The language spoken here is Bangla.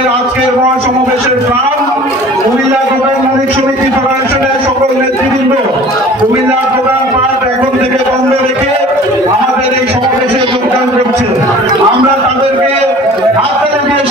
আমাদের আজকের মহাসমাবেশের প্রাণ কুমিল্লা দোকান মালিক সমিতি ফেডারেশনের সকল নেতৃবৃন্দ কুমিল্লা দোকান পাট এখন থেকে বন্ধ রেখে আমাদের এই সমাবেশে যোগদান করছে। আমরা তাদেরকে হাত তালি দিয়ে